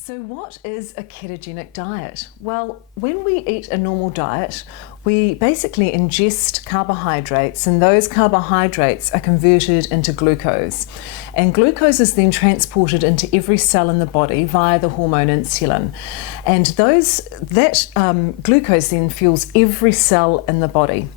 So what is a ketogenic diet? Well, when we eat a normal diet, we basically ingest carbohydrates, and those carbohydrates are converted into glucose. And glucose is then transported into every cell in the body via the hormone insulin. And that glucose then fuels every cell in the body.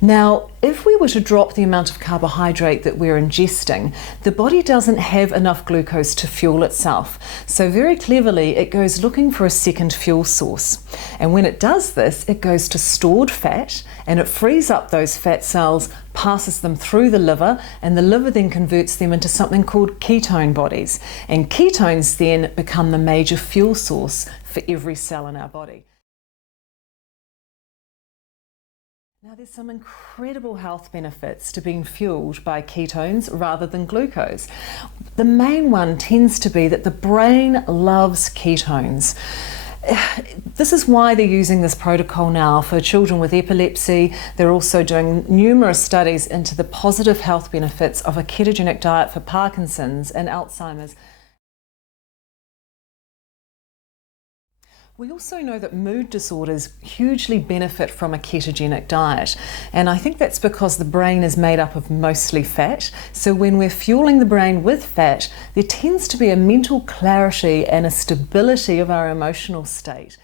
Now, if we were to drop the amount of carbohydrate that we're ingesting, the body doesn't have enough glucose to fuel itself. So very cleverly, it goes looking for a second fuel source. And when it does this, it goes to stored fat, and it frees up those fat cells, passes them through the liver, and the liver then converts them into something called ketone bodies. And ketones then become the major fuel source for every cell in our body. Now, there's some incredible health benefits to being fueled by ketones rather than glucose. The main one tends to be that the brain loves ketones. This is why they're using this protocol now for children with epilepsy. They're also doing numerous studies into the positive health benefits of a ketogenic diet for Parkinson's and Alzheimer's. We also know that mood disorders hugely benefit from a ketogenic diet, and I think that's because the brain is made up of mostly fat. So when we're fueling the brain with fat, there tends to be a mental clarity and a stability of our emotional state.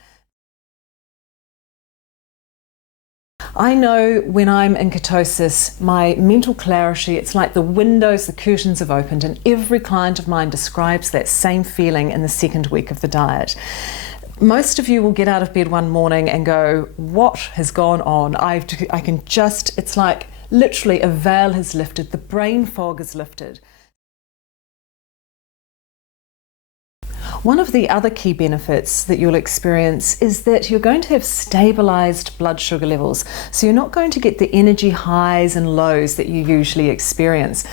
I know when I'm in ketosis, my mental clarity, it's like the windows, the curtains have opened, and every client of mine describes that same feeling in the second week of the diet. Most of you will get out of bed one morning and go, what has gone on? It's like literally a veil has lifted, the brain fog is lifted. One of the other key benefits that you'll experience is that you're going to have stabilized blood sugar levels. So you're not going to get the energy highs and lows that you usually experience.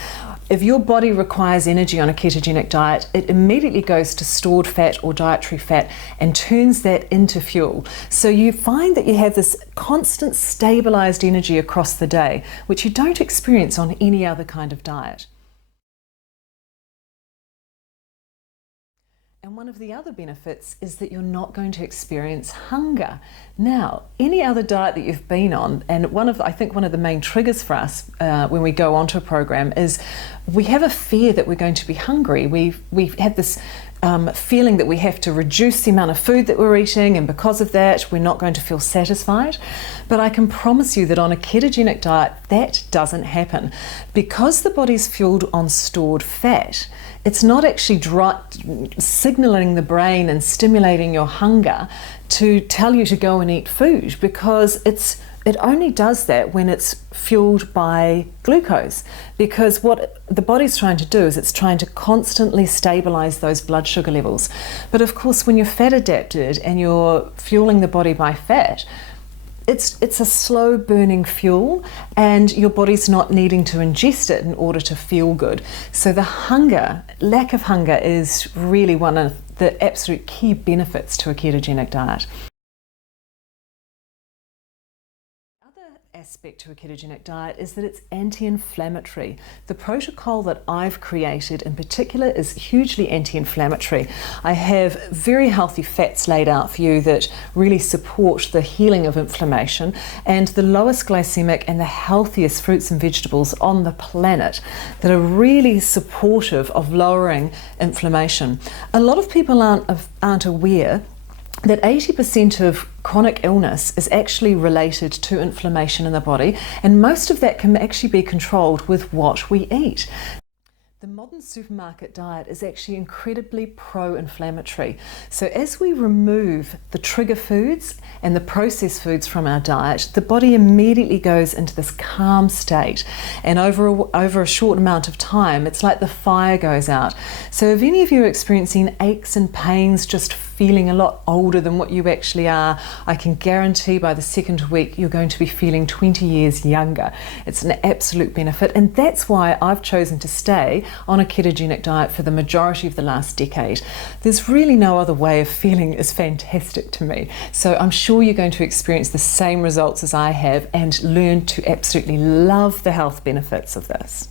If your body requires energy on a ketogenic diet, it immediately goes to stored fat or dietary fat and turns that into fuel. So you find that you have this constant stabilized energy across the day, which you don't experience on any other kind of diet. And one of the other benefits is that you're not going to experience hunger. Now, any other diet that you've been on, and I think one of the main triggers for us when we go onto a program is we have a fear that we're going to be hungry. We have this feeling that we have to reduce the amount of food that we're eating, and because of that, we're not going to feel satisfied. But I can promise you that on a ketogenic diet, that doesn't happen. Because the body's fueled on stored fat, it's not actually signaling the brain and stimulating your hunger to tell you to go and eat food, because it only does that when it's fueled by glucose. Because what the body's trying to do is it's trying to constantly stabilize those blood sugar levels. But of course, when you're fat adapted and you're fueling the body by fat, it's a slow burning fuel, and your body's not needing to ingest it in order to feel good. So the lack of hunger is really one of the absolute key benefits to a ketogenic diet. Aspect to a ketogenic diet is that it's anti-inflammatory. The protocol that I've created in particular is hugely anti-inflammatory. I have very healthy fats laid out for you that really support the healing of inflammation, and the lowest glycemic and the healthiest fruits and vegetables on the planet that are really supportive of lowering inflammation. A lot of people aren't aware that 80% of chronic illness is actually related to inflammation in the body, and most of that can actually be controlled with what we eat. The modern supermarket diet is actually incredibly pro-inflammatory. So as we remove the trigger foods and the processed foods from our diet, the body immediately goes into this calm state. And over a short amount of time, it's like the fire goes out. So if any of you are experiencing aches and pains, just feeling a lot older than what you actually are, I can guarantee by the second week you're going to be feeling 20 years younger. It's an absolute benefit, and that's why I've chosen to stay on a ketogenic diet for the majority of the last decade. There's really no other way of feeling as fantastic to me. So I'm sure you're going to experience the same results as I have and learn to absolutely love the health benefits of this.